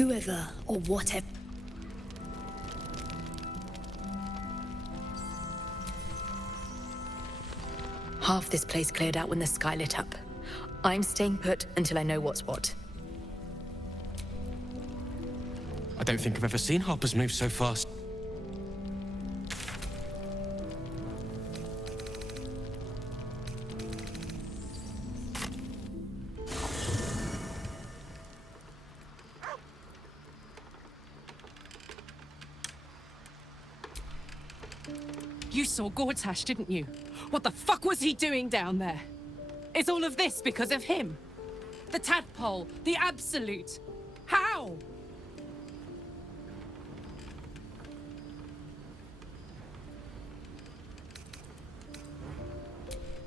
Whoever or whatever. Half this place cleared out when the sky lit up. I'm staying put until I know what's what. I don't think I've ever seen Harper's move so fast. You saw Gortash, didn't you? What the fuck was he doing down there? Is all of this because of him? The tadpole, the absolute. How?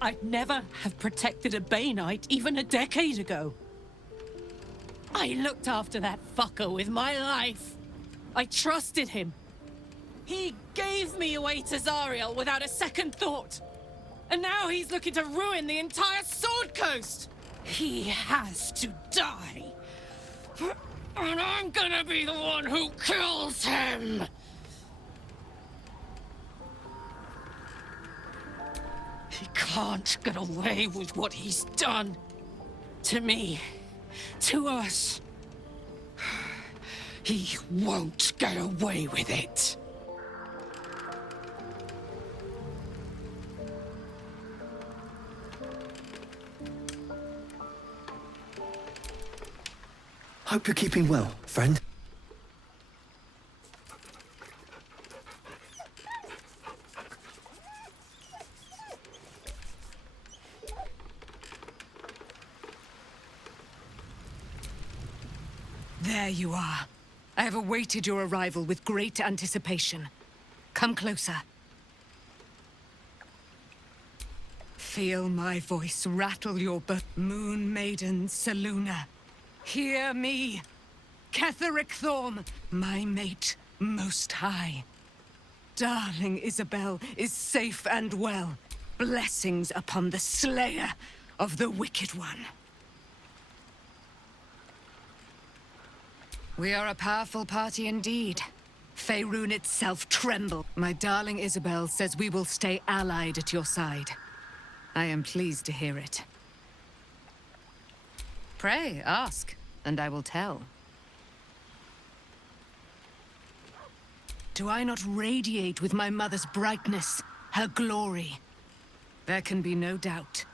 I'd never have protected a Bay Knight even a decade ago. I looked after that fucker with my life. I trusted him. He gave me away to Zariel without a second thought. And now he's looking to ruin the entire Sword Coast. He has to die. And I'm gonna be the one who kills him. He can't get away with what he's done. To me. To us. He won't get away with it. Hope you're keeping well, friend. There you are. I have awaited your arrival with great anticipation. Come closer. Feel my voice rattle your Moon Maiden Selûne. Hear me, Ketheric Thorm, my mate most high. Darling Isabel is safe and well. Blessings upon the slayer of the Wicked One. We are a powerful party indeed. Faerun itself tremble. My darling Isabel says we will stay allied at your side. I am pleased to hear it. Pray, ask, and I will tell. Do I not radiate with my mother's brightness, her glory? There can be no doubt.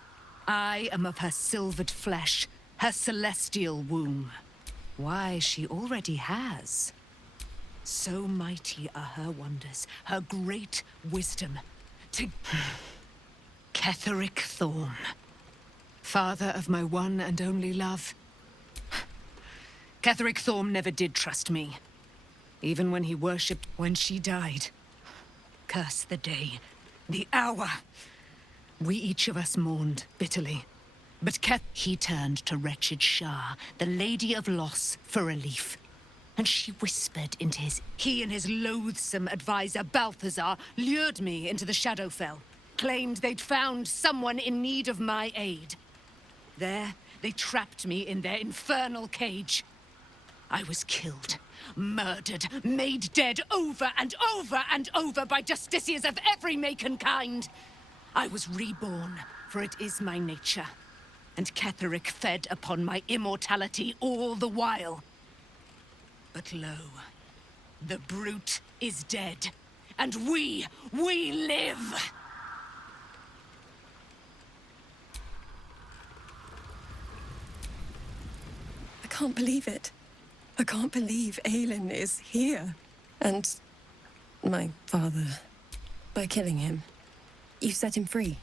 I am of her silvered flesh, her celestial womb. Why, she already has. So mighty are her wonders, her great wisdom. Ketheric Thorm. Father of my one and only love. Ketheric Thorm never did trust me. Even when he worshipped when she died. Curse the day, the hour. We each of us mourned bitterly. But he turned to wretched Shah, the Lady of Loss, for relief. And she whispered into He and his loathsome advisor, Balthazar, lured me into the Shadowfell. Claimed they'd found someone in need of my aid. There, they trapped me in their infernal cage. I was killed, murdered, made dead over and over and over by justiciars of every make and kind. I was reborn, for it is my nature. And Ketheric fed upon my immortality all the while. But lo, the brute is dead, and we live! I can't believe it. I can't believe Aelin is here. And my father, by killing him, you set him free.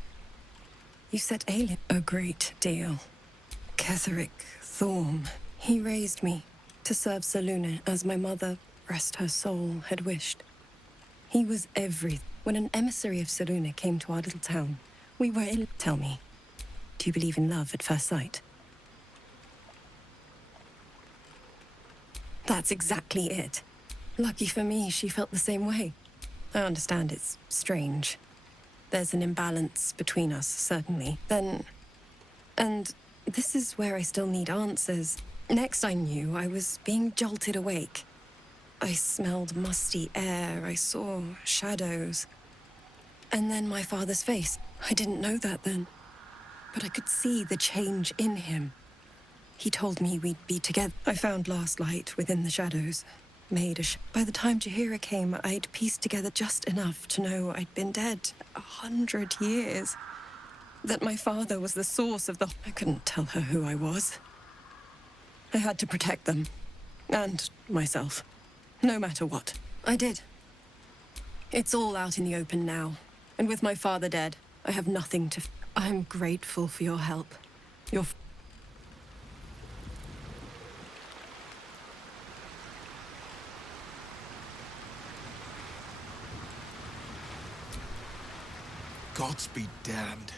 You set Aelin a great deal. Ketheric Thorm, he raised me to serve Selûne as my mother, rest her soul, had wished. He was everything. When an emissary of Selûne came to our little town, we were ill. Tell me, do you believe in love at first sight? That's exactly it. Lucky for me, she felt the same way. I understand it's strange. There's an imbalance between us, certainly. And this is where I still need answers. Next I knew, I was being jolted awake. I smelled musty air, I saw shadows. And then my father's face. I didn't know that then. But I could see the change in him. He told me we'd be together. I found last light within the shadows. By the time Jahira came, I'd pieced together just enough to know I'd been dead 100 years. That my father was the source of the... I couldn't tell her who I was. I had to protect them. And myself. No matter what. I did. It's all out in the open now. And with my father dead, I have nothing to... I'm grateful for your help. Your... Gods be damned.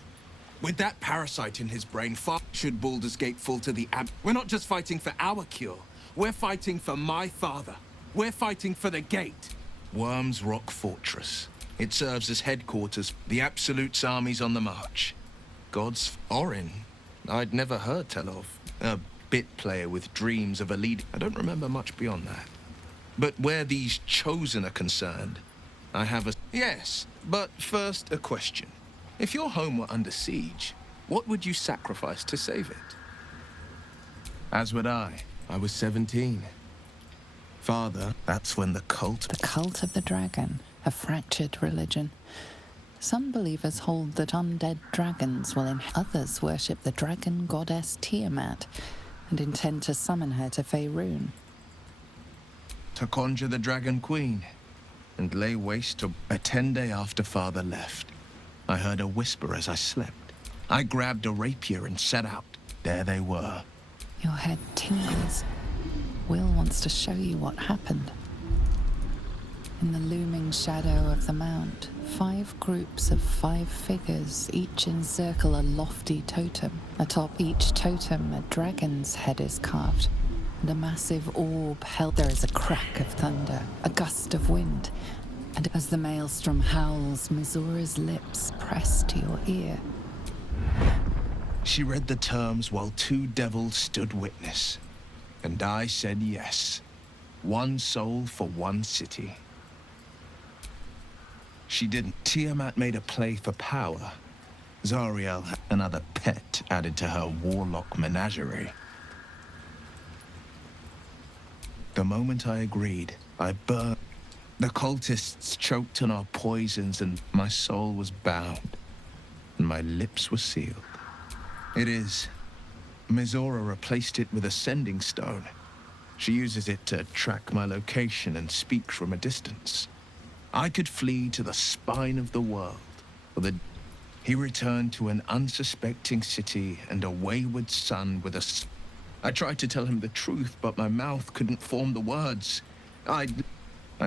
With that parasite in his brain, far should Baldur's Gate fall to the We're not just fighting for our cure. We're fighting for my father. We're fighting for the gate. Worm's Rock Fortress. It serves as headquarters. The Absolute's army's on the march. God's Orin. I'd never heard tell of. A bit player with dreams of a lead. I don't remember much beyond that. But where these chosen are concerned, I have a... Yes, but first a question. If your home were under siege, what would you sacrifice to save it? As would I. I was 17. Father, that's when the cult... The cult of the dragon, a fractured religion. Some believers hold that undead dragons will others worship the dragon goddess Tiamat and intend to summon her to Faerun. To conjure the Dragon Queen and lay waste to... A 10-day after Father left, I heard a whisper as I slept. I grabbed a rapier and set out. There they were. Your head tingles. Will wants to show you what happened. In the looming shadow of the mount, 5 groups of 5 figures, each encircle a lofty totem. Atop each totem, a dragon's head is carved, and a massive orb held. There is a crack of thunder, a gust of wind, and as the maelstrom howls, Mizora's lips press to your ear. She read the terms while 2 devils stood witness. And I said yes. 1 soul for 1 city. She didn't. Tiamat made a play for power. Zariel had another pet added to her warlock menagerie. The moment I agreed, I burned. The cultists choked on our poisons and my soul was bound, and my lips were sealed. It is. Mizora replaced it with a sending stone. She uses it to track my location and speak from a distance. I could flee to the spine of the world, He returned to an unsuspecting city and a wayward son with a... I tried to tell him the truth, but my mouth couldn't form the words. I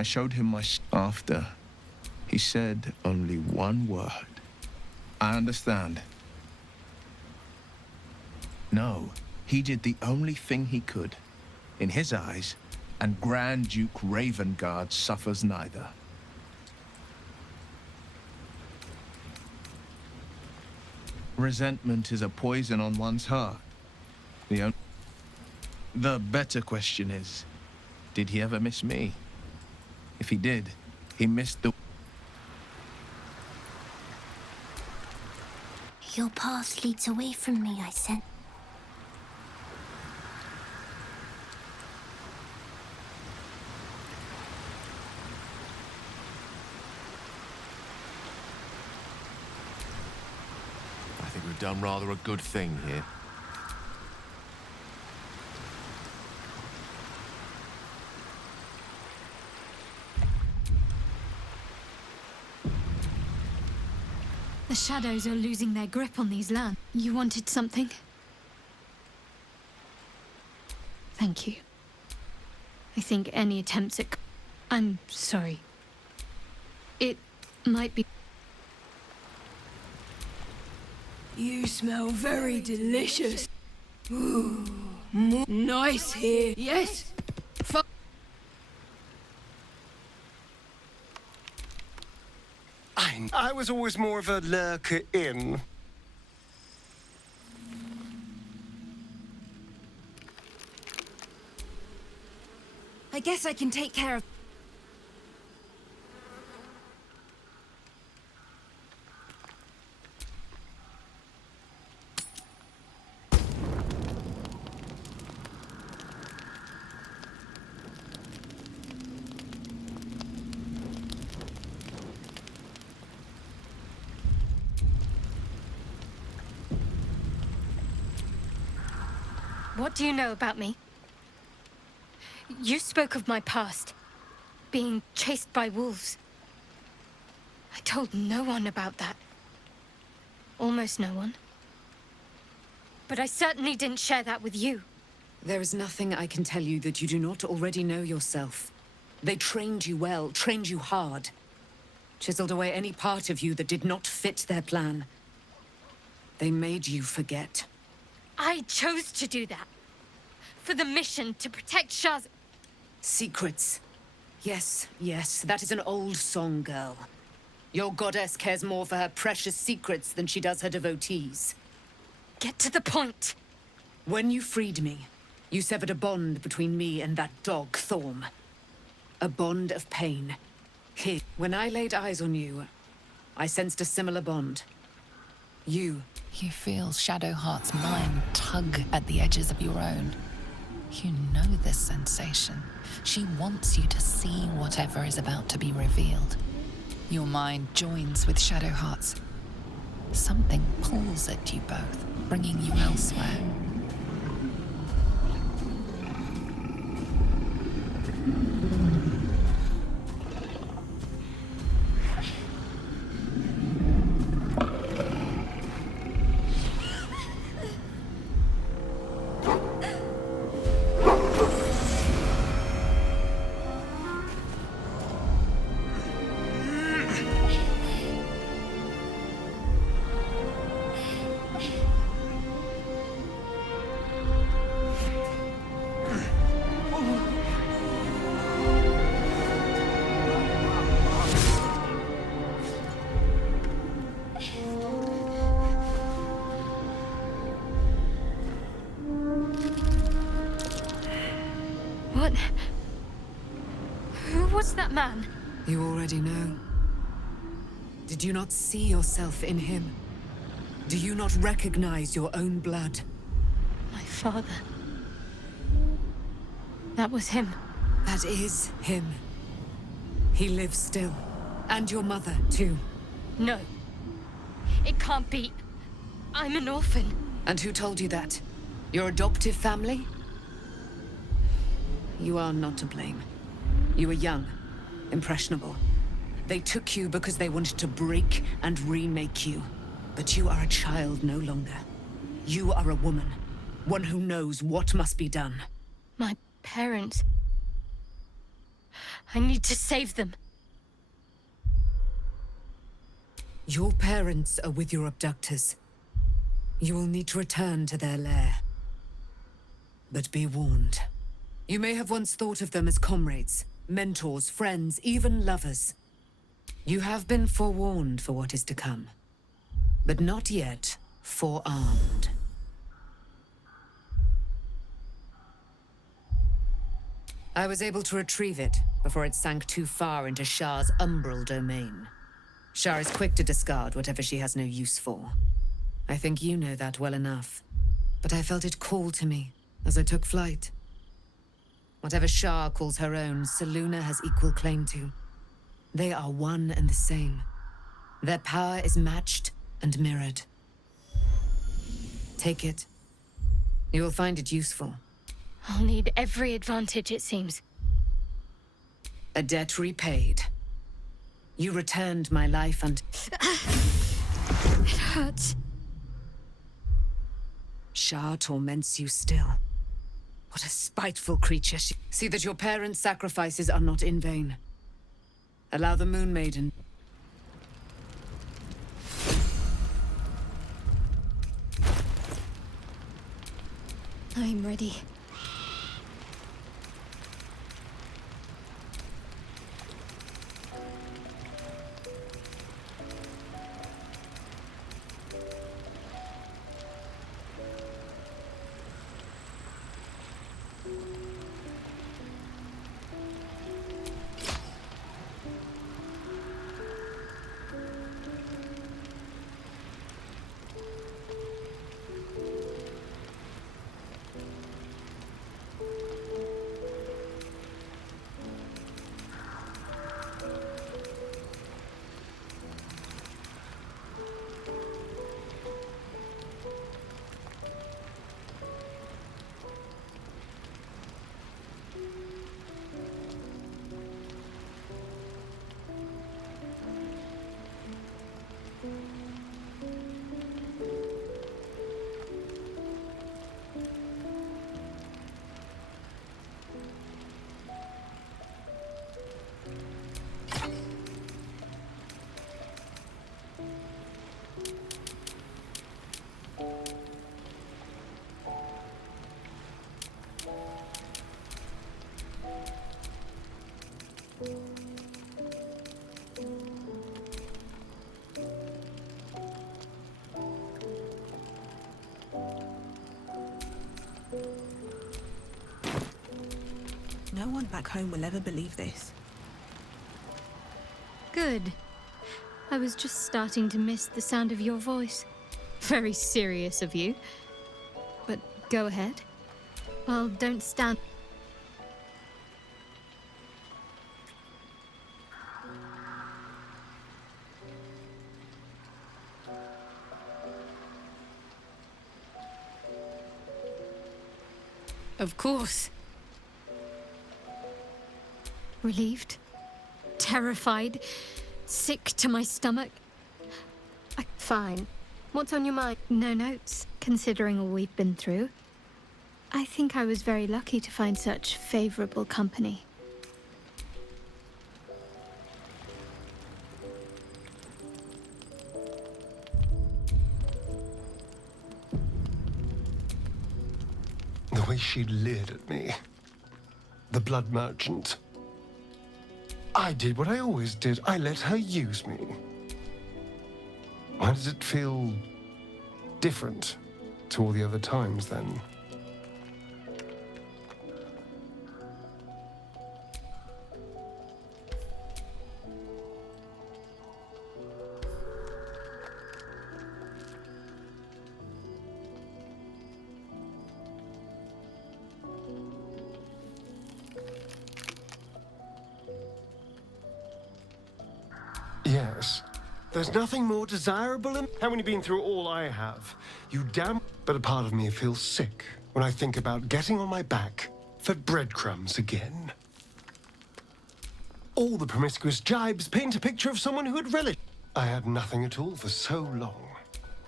showed him my... After, he said only 1 word. I understand. No, he did the only thing he could. In his eyes, and Grand Duke Ravengard suffers neither. Resentment is a poison on one's heart. The better question is, did he ever miss me? If he did, he missed the... Your path leads away from me, I sense. I think we've done rather a good thing here. The shadows are losing their grip on these lands. You wanted something? Thank you. I think any attempts at... I'm sorry. It might be... You smell very delicious. Ooh, nice here. Yes. I was always more of a lurker in. guess I can take care of... What do you know about me? You spoke of my past, being chased by wolves. I told no one about that. Almost no one. But I certainly didn't share that with you. There is nothing I can tell you that you do not already know yourself. They trained you well, trained you hard. Chiseled away any part of you that did not fit their plan. They made you forget. I chose to do that. For the mission to protect Shah's... Secrets. Yes, yes, that is an old song, girl. Your goddess cares more for her precious secrets than she does her devotees. Get to the point. When you freed me, you severed a bond between me and that dog, Thorm. A bond of pain. Here, when I laid eyes on you, I sensed a similar bond. You feel Shadowheart's mind tug at the edges of your own. You know this sensation. She wants you to see whatever is about to be revealed. Your mind joins with Shadowheart's. Something pulls at you both, bringing you elsewhere. What? Who was that man? You already know. Did you not see yourself in him? Do you not recognize your own blood? My father. That was him. That is him. He lives still. And your mother, too. No. It can't be. I'm an orphan. And who told you that? Your adoptive family? You are not to blame. You were young, impressionable. They took you because they wanted to break and remake you. But you are a child no longer. You are a woman. One who knows what must be done. My parents. I need to save them. Your parents are with your abductors. You will need to return to their lair. But be warned. You may have once thought of them as comrades, mentors, friends, even lovers. You have been forewarned for what is to come, but not yet forearmed. I was able to retrieve it before it sank too far into Shah's umbral domain. Shah is quick to discard whatever she has no use for. I think you know that well enough. But I felt it call to me as I took flight. Whatever Shah calls her own, Selûne has equal claim to. They are one and the same. Their power is matched and mirrored. Take it. You will find it useful. I'll need every advantage, it seems. A debt repaid. You returned my life and... It hurts. Shah torments you still. What a spiteful creature she... See that your parents' sacrifices are not in vain. Allow the Moon Maiden... I'm ready. one back home will ever believe this. Good. I was just starting to miss the sound of your voice. Very serious of you. But go ahead. Well, don't stand. Of course. Relieved? Terrified? Sick to my stomach? Fine. What's on your mind? No notes, considering all we've been through. I think I was very lucky to find such favorable company. The way she leered at me. The blood merchant. I did what I always did. I let her use me. Why does it feel different to all the other times then? Yes. There's nothing more desirable in... How many been through all I have? You damn... But a part of me feels sick when I think about getting on my back for breadcrumbs again. All the promiscuous jibes paint a picture of someone who had relished. I had nothing at all for so long.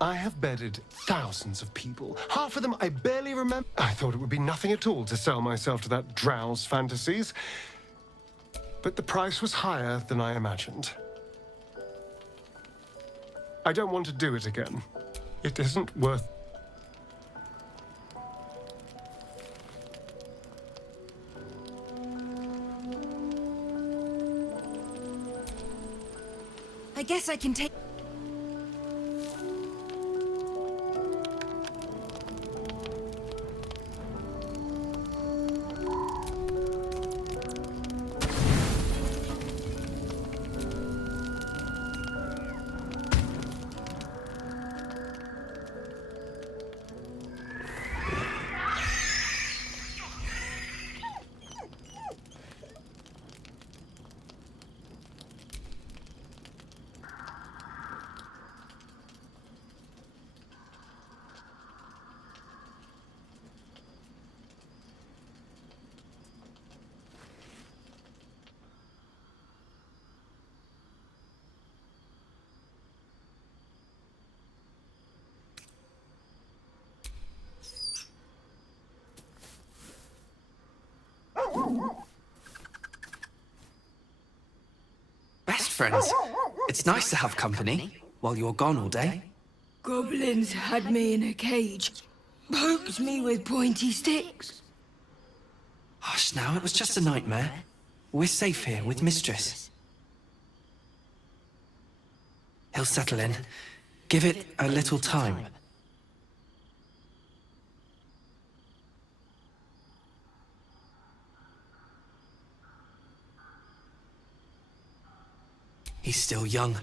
I have bedded thousands of people. Half of them I barely remember. I thought it would be nothing at all to sell myself to that drow's fantasies. But the price was higher than I imagined. I don't want to do it again. It isn't worth... I guess I can take... Best friends. It's nice to have company while you're gone all day. Goblins had me in a cage. Poked me with pointy sticks. Hush now, it was just a nightmare. We're safe here with Mistress. He'll settle in. Give it a little time. He's still young.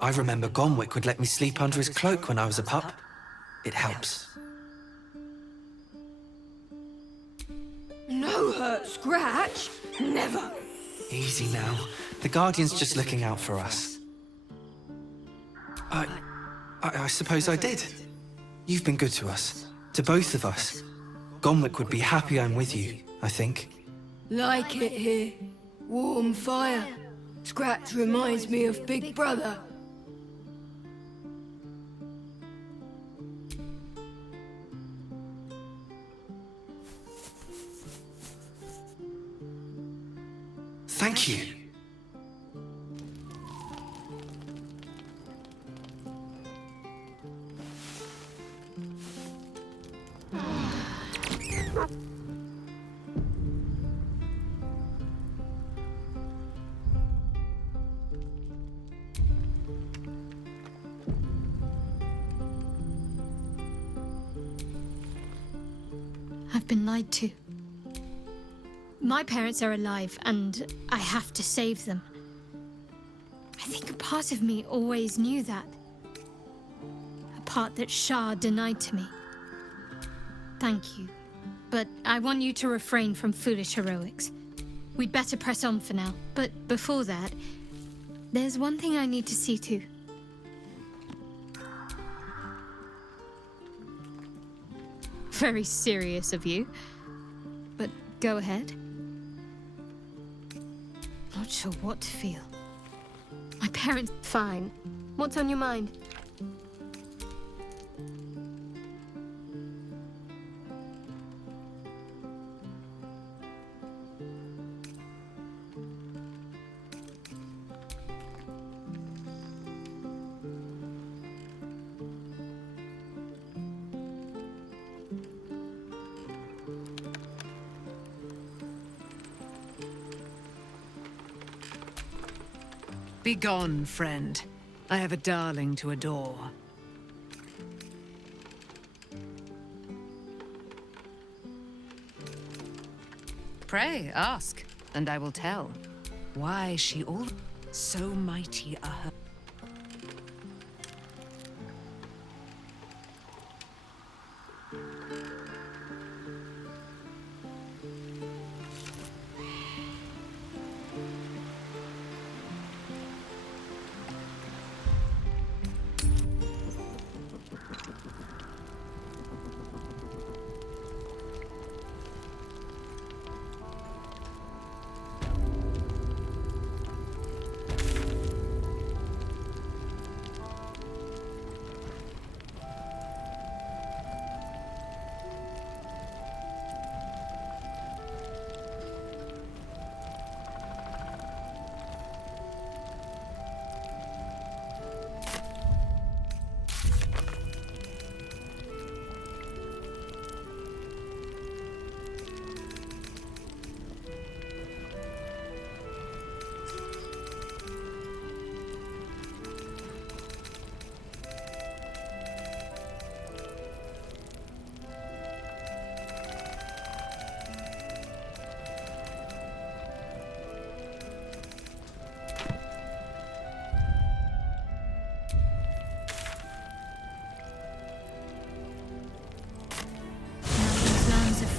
I remember Gonwick would let me sleep under his cloak when I was a pup. It helps. No hurt scratch. Never. Easy now. The Guardian's just looking out for us. I suppose I did. You've been good to us. To both of us. Gonwick would be happy I'm with you, I think. Like it here. Warm fire. Scratch reminds me of Big Brother. Thank you. I've been lied to. My parents are alive, and I have to save them. I think a part of me always knew that. A part that Shah denied to me. Thank you. But I want you to refrain from foolish heroics. We'd better press on for now. But before that, there's one thing I need to see to. Very serious of you. But go ahead. Not sure what to feel. My parents... Fine. What's on your mind? Begone, friend. I have a darling to adore. Pray, ask, and I will tell. Why she all so mighty are her.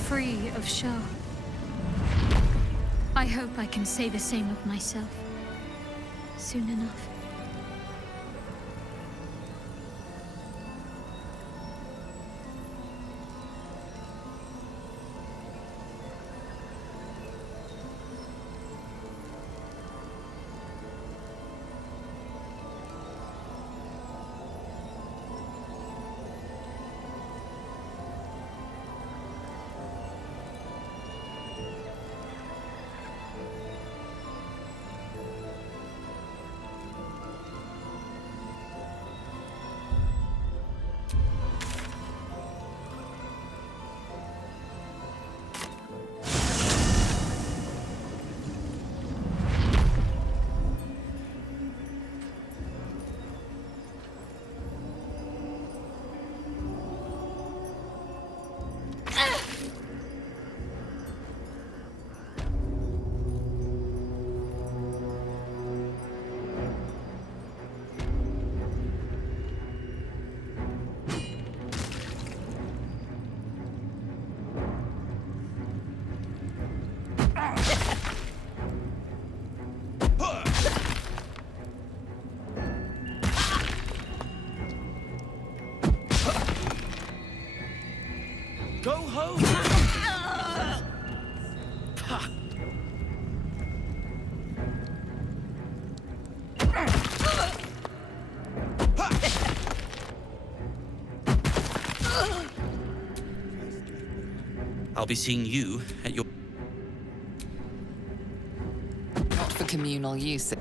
Free of Shah. I hope I can say the same of myself soon enough. Go home! I'll be seeing you at your... Not for communal use.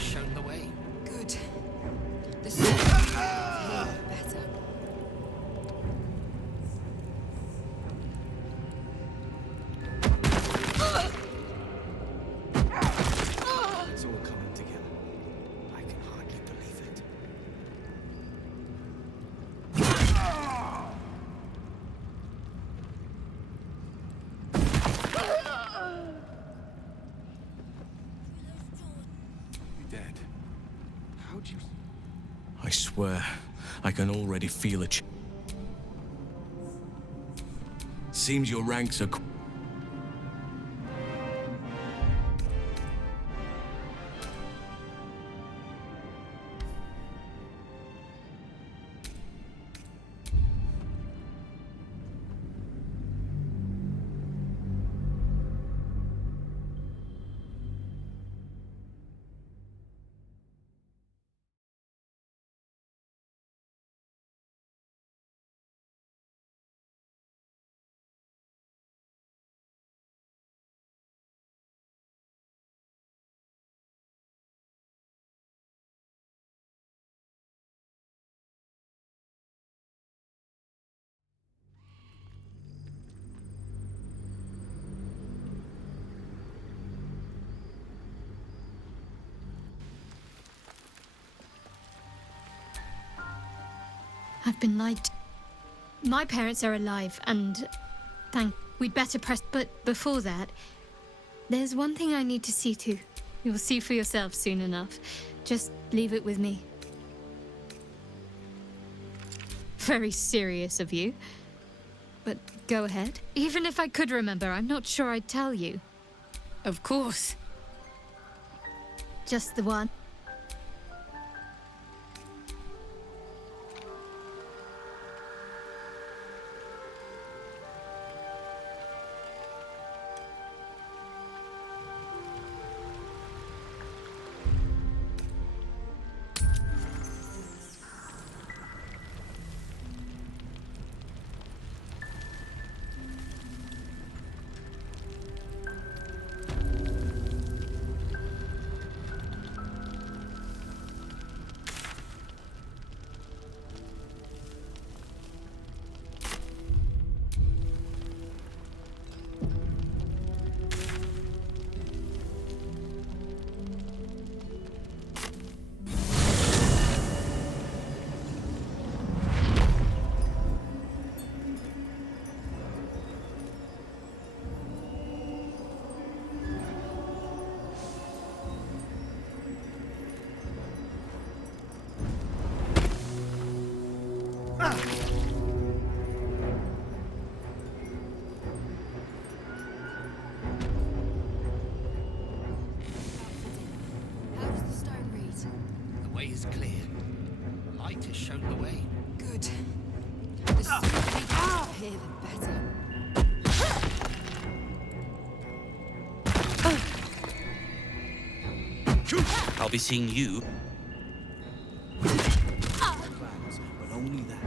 Shown the way. Good. This is better. It's all coming together. I can hardly believe it. dead. How'd you... I swear, I can already feel it. Seems your ranks are... I've been lied to. My parents are alive, and we'd better press. But before that, there's one thing I need to see to. You'll see for yourself soon enough. Just leave it with me. Very serious of you. But go ahead. Even if I could remember, I'm not sure I'd tell you. Of course. Just the one. I'll be seeing you. But only that.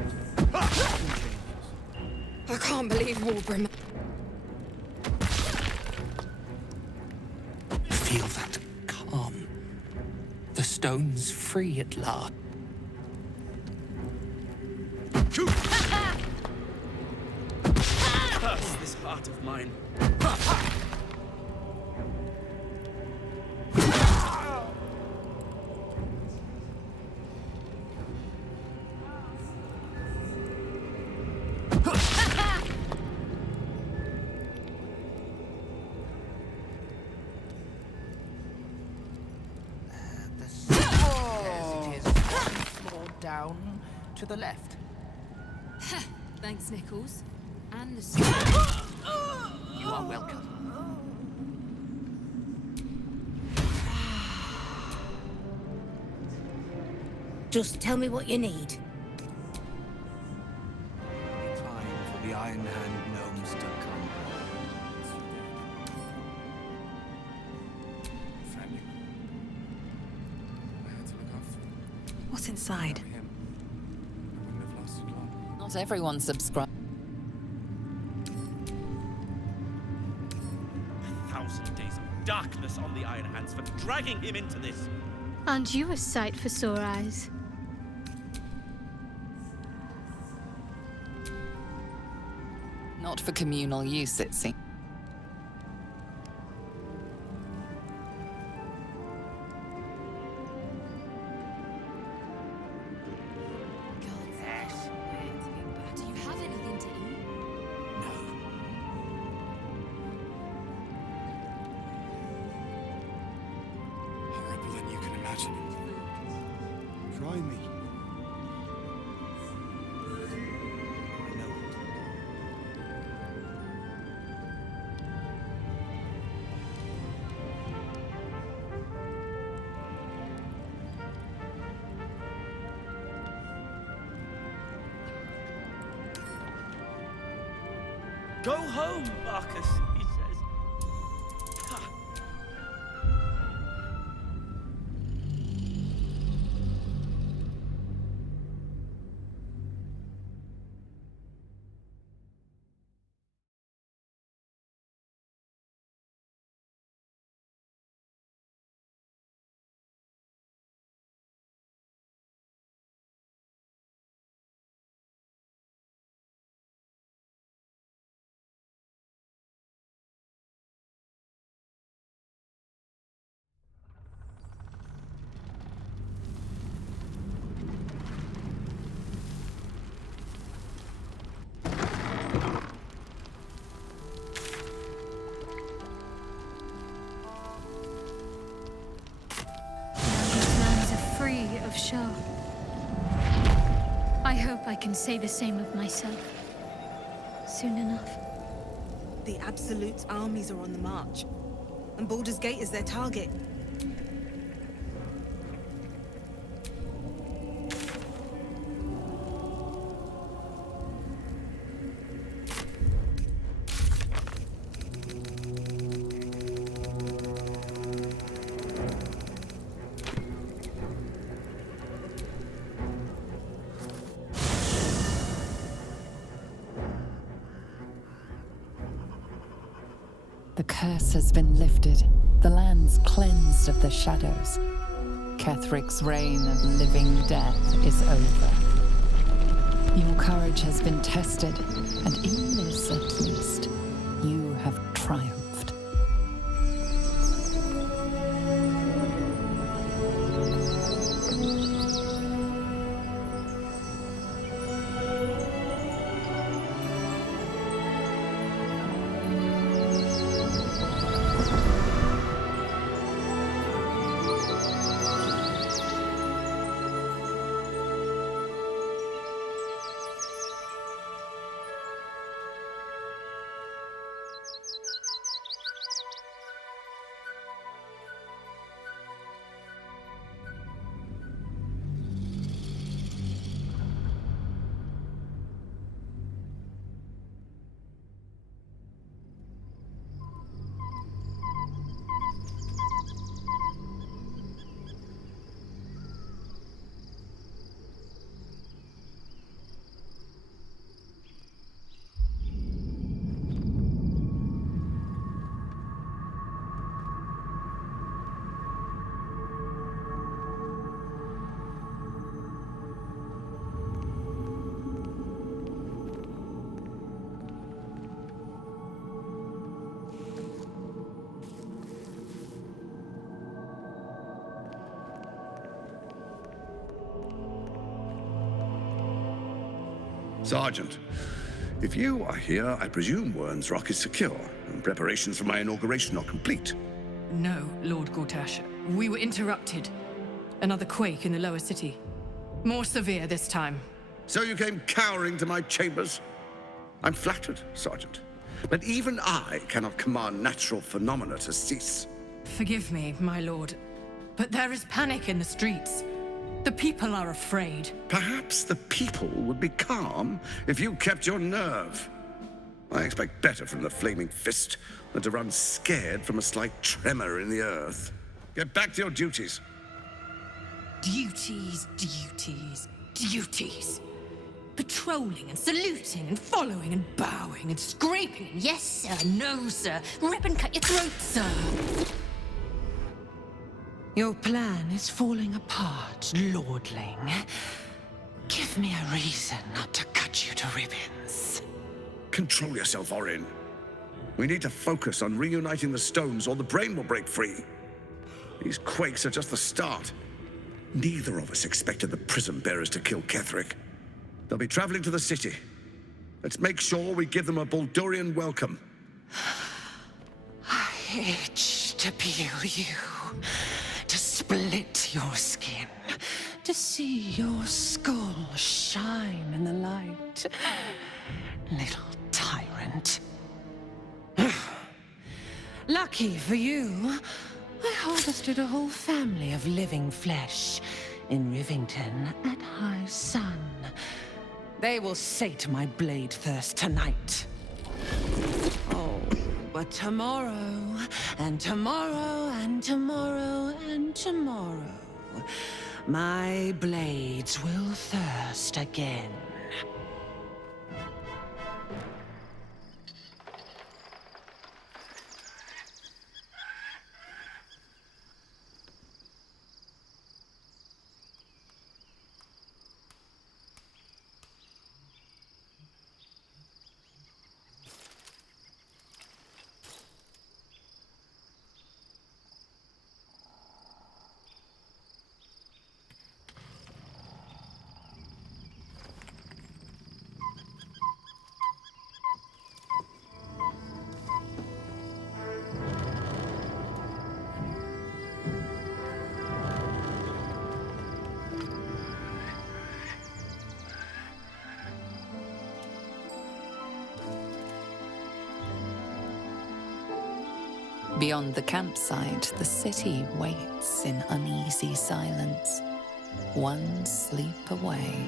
I can't believe Warbrim. Feel that calm. The stone's free at last. Curse this heart of mine. Down to the left. Thanks, Nichols. And the You are welcome. Just tell me what you need. Time for the Iron Hand gnomes to come. Friendly. I had to look after him. What's inside? Not everyone subscribes. 1,000 days of darkness on the Iron Hands for dragging him into this. Aren't you a sight for sore eyes? Not for communal use, it seems. Do you have anything to eat? Horrible than you can imagine. that. Try me. I know it. Go home, Marcus, he says. Of Shah. I hope I can say the same of myself. Soon enough. The Absolute's armies are on the march, and Baldur's Gate is their target. The curse has been lifted, the land's cleansed of the shadows. Kethric's reign of living death is over. Your courage has been tested, and in this at least, you have triumphed. Sergeant, if you are here, I presume Wern's Rock is secure, and preparations for my inauguration are complete. No, Lord Gortash. We were interrupted. Another quake in the lower city. More severe this time. So you came cowering to my chambers? I'm flattered, Sergeant. But even I cannot command natural phenomena to cease. Forgive me, my lord, but there is panic in the streets. The people are afraid. Perhaps the people would be calm if you kept your nerve. I expect better from the Flaming Fist than to run scared from a slight tremor in the earth. Get back to your duties. Duties, duties, duties. Patrolling and saluting and following and bowing and scraping. Yes, sir. No, sir. Rip and cut your throat, sir. Your plan is falling apart, lordling. Give me a reason not to cut you to ribbons. Control yourself, Orin. We need to focus on reuniting the stones or the brain will break free. These quakes are just the start. Neither of us expected the Prism Bearers to kill Ketheric. They'll be traveling to the city. Let's make sure we give them a Baldurian welcome. I itch to peel you, to split your skin, to see your skull shine in the light. Little tyrant. Lucky for you, I harvested a whole family of living flesh in Rivington at high sun. They will sate my blade thirst tonight. Oh, but tomorrow, and tomorrow, and tomorrow, and tomorrow, my blades will thirst again. Beyond the campsite, the city waits in uneasy silence, one sleep away.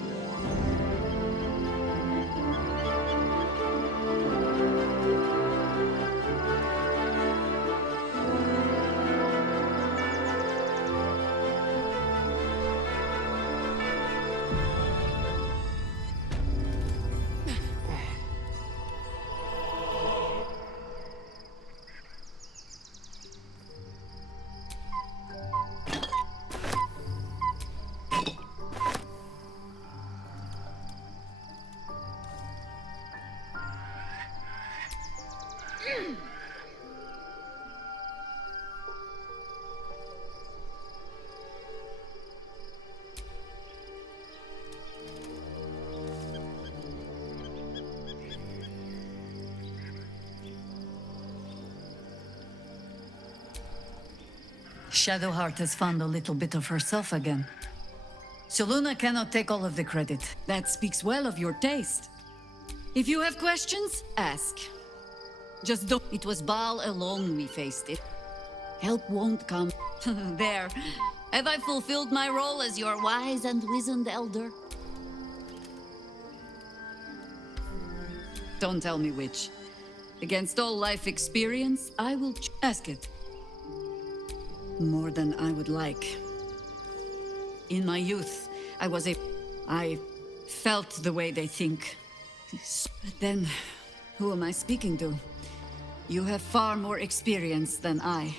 Shadowheart has found a little bit of herself again. Soluna cannot take all of the credit. That speaks well of your taste. If you have questions, ask. Just don't. It was Baal alone we faced it. Help won't come. There. Have I fulfilled my role as your wise and wizened elder? Don't tell me which. Against all life experience, I will ask it. More than I would like. In my youth, I felt the way they think. But then, who am I speaking to? You have far more experience than I.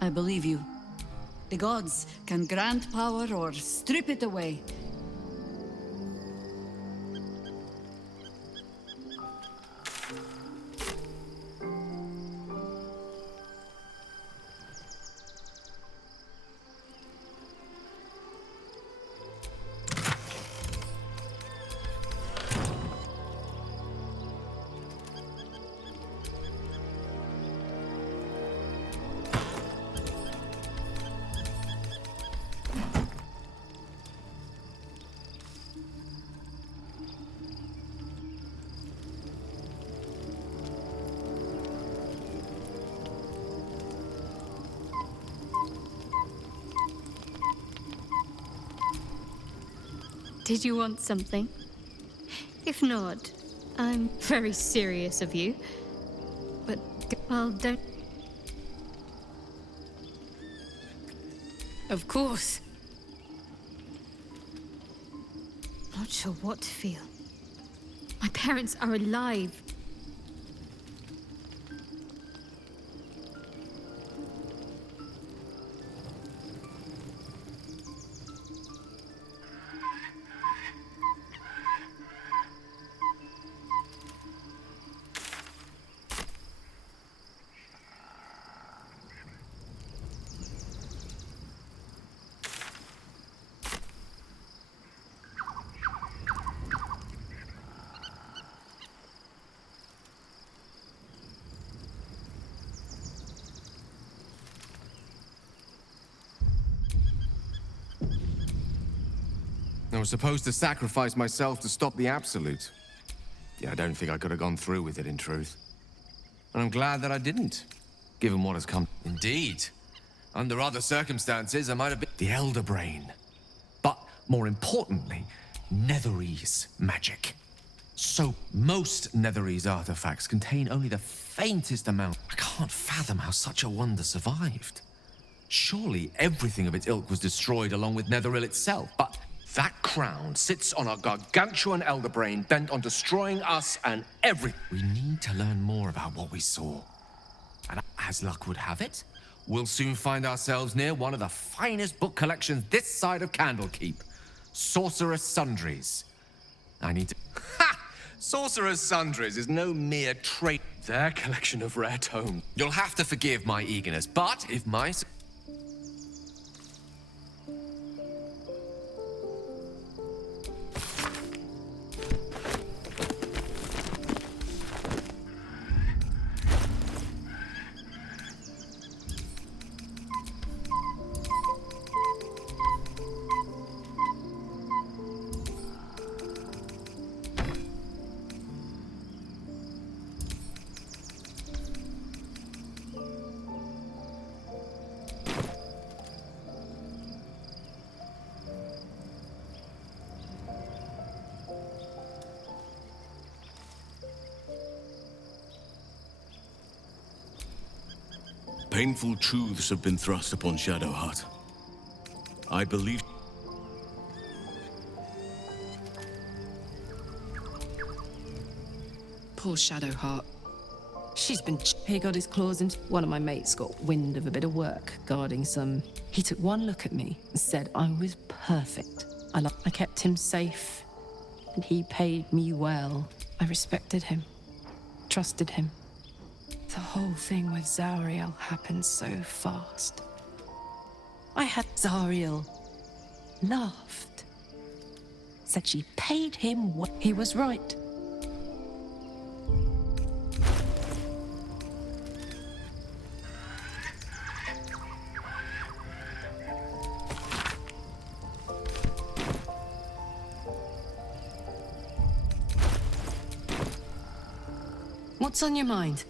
I believe you. The gods can grant power or strip it away. Did you want something? If not, I'm very serious of you. But, well, don't... Of course. Not sure what to feel. My parents are alive. was supposed to sacrifice myself to stop the Absolute. Yeah, I don't think I could have gone through with it, in truth. And I'm glad that I didn't, given what has come. Indeed. Under other circumstances, I might have been the Elder Brain. But, more importantly, Netherese magic. So, most Netherese artifacts contain only the faintest amount. I can't fathom how such a wonder survived. Surely everything of its ilk was destroyed along with Netheril itself, but that crown sits on a gargantuan Elder Brain bent on destroying us and everything. We need to learn more about what we saw. And as luck would have it, we'll soon find ourselves near one of the finest book collections this side of Candlekeep. Sorcerer's Sundries. I need to... Ha! Sorcerer's Sundries is no mere trade. Their collection of rare tomes. You'll have to forgive my eagerness, but if my... Painful truths have been thrust upon Shadowheart. I believe... Poor Shadowheart. She's been... He got his claws into... One of my mates got wind of a bit of work guarding some... He took one look at me and said I was perfect. I kept him safe, and he paid me well. I respected him, trusted him. The whole thing with Zariel happened so fast. I had Zariel laughed. Said she paid him well. He was right. What's on your mind?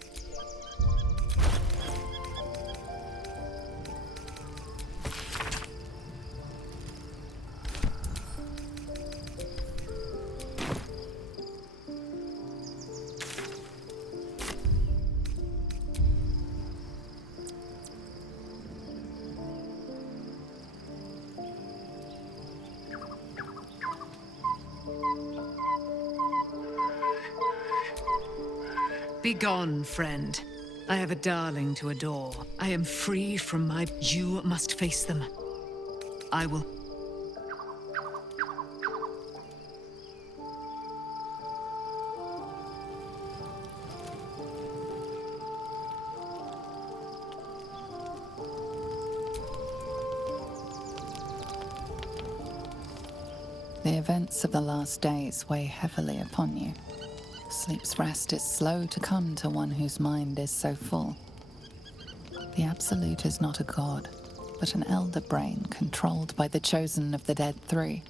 Begone, friend. I have a darling to adore. I am free from my... You must face them. I will... The events of the last days weigh heavily upon you. Sleep's rest is slow to come to one whose mind is so full. The Absolute is not a god, but an elder brain controlled by the chosen of the Dead Three.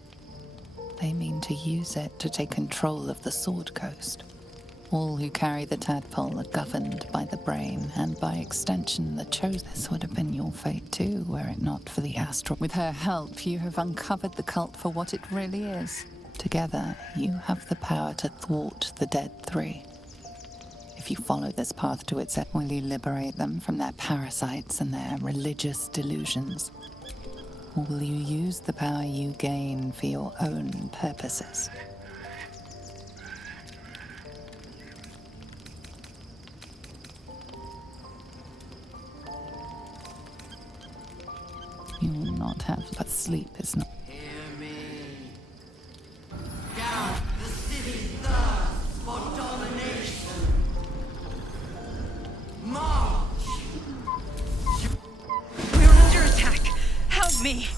They mean to use it to take control of the Sword Coast. All who carry the tadpole are governed by the brain, and by extension the chosen. This would have been your fate too, were it not for the astral. With her help, you have uncovered the cult for what it really is. Together, you have the power to thwart the Dead Three. If you follow this path to its end, will you liberate them from their parasites and their religious delusions? Or will you use the power you gain for your own purposes? You will not have, but sleep is not. The city thirsts for domination. March! We're under attack. Help me!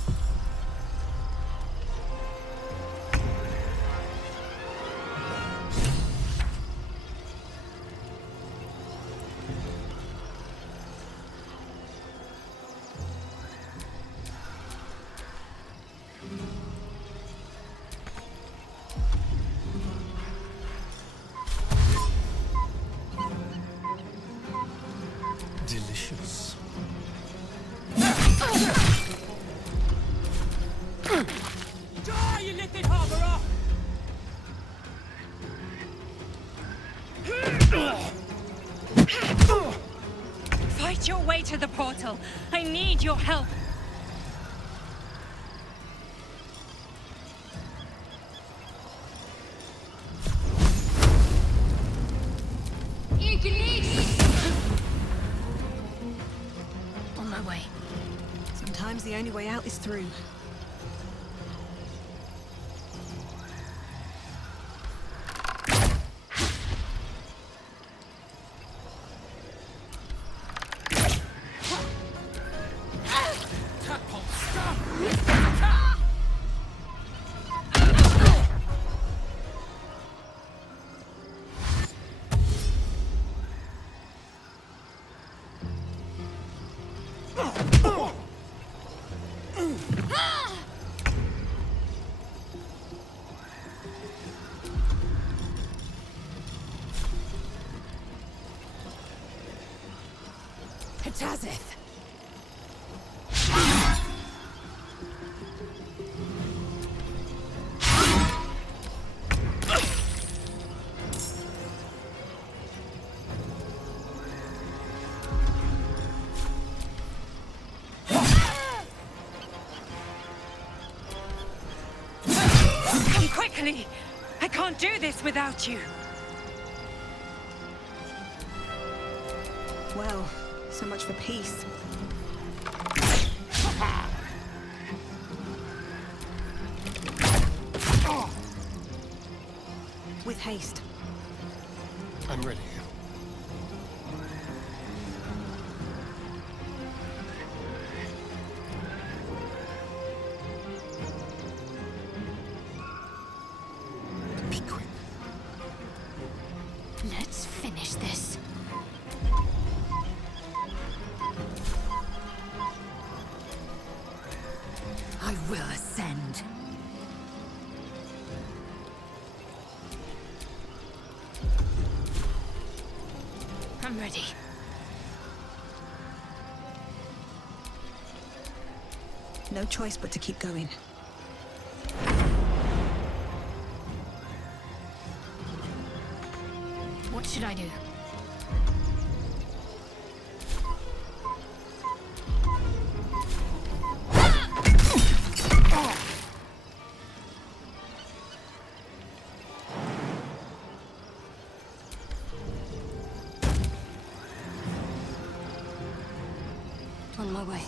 Fight your way to the portal. I need your help. On my way. Sometimes the only way out is through. Tazith. Come quickly! I can't do this without you. Well, so much for peace. With haste. I'm ready. Be quick. Let's finish this. I will ascend. I'm ready. No choice but to keep going. What should I do? On my way.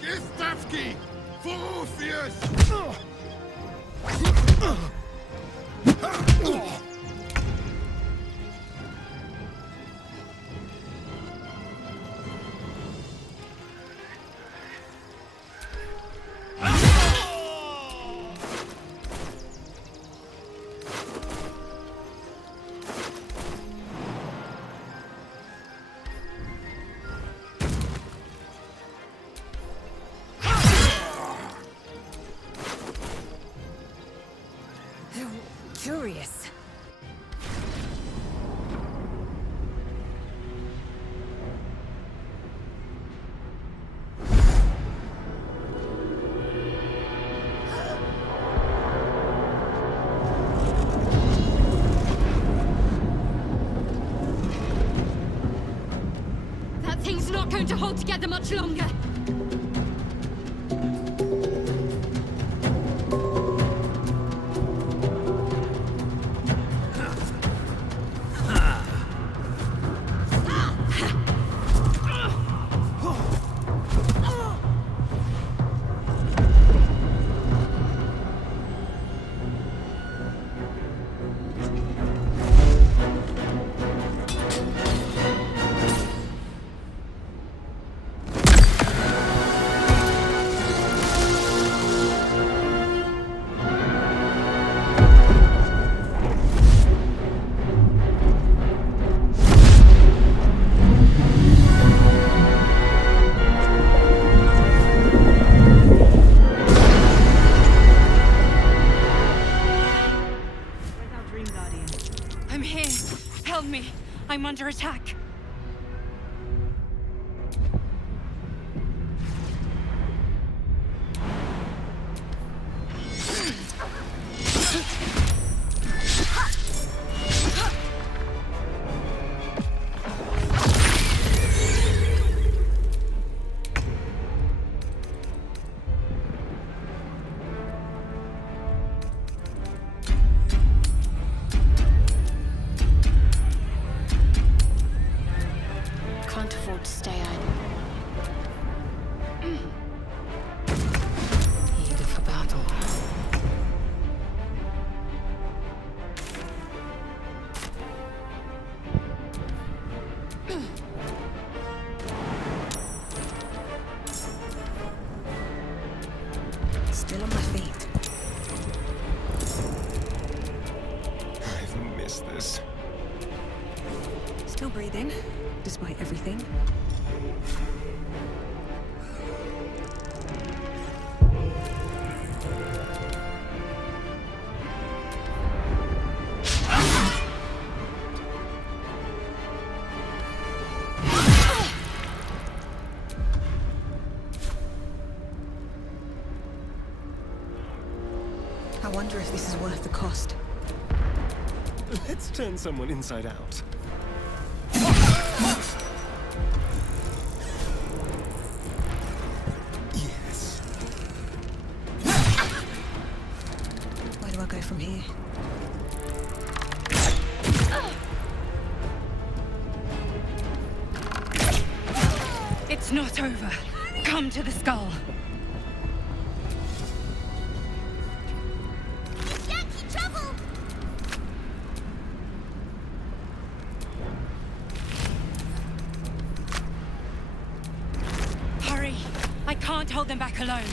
Gistavski! Voruthius! Curious. That thing's not going to hold together much longer. I'm here. Help me. I'm under attack. can't afford to stay idle. Eager for battle. Still on my feet. I've missed this. Still breathing, despite everything. I wonder if this is worth the cost. Let's turn someone inside out. Yes. Where do I go from here? It's not over. Come to the skull. Hurry! I can't hold them back alone.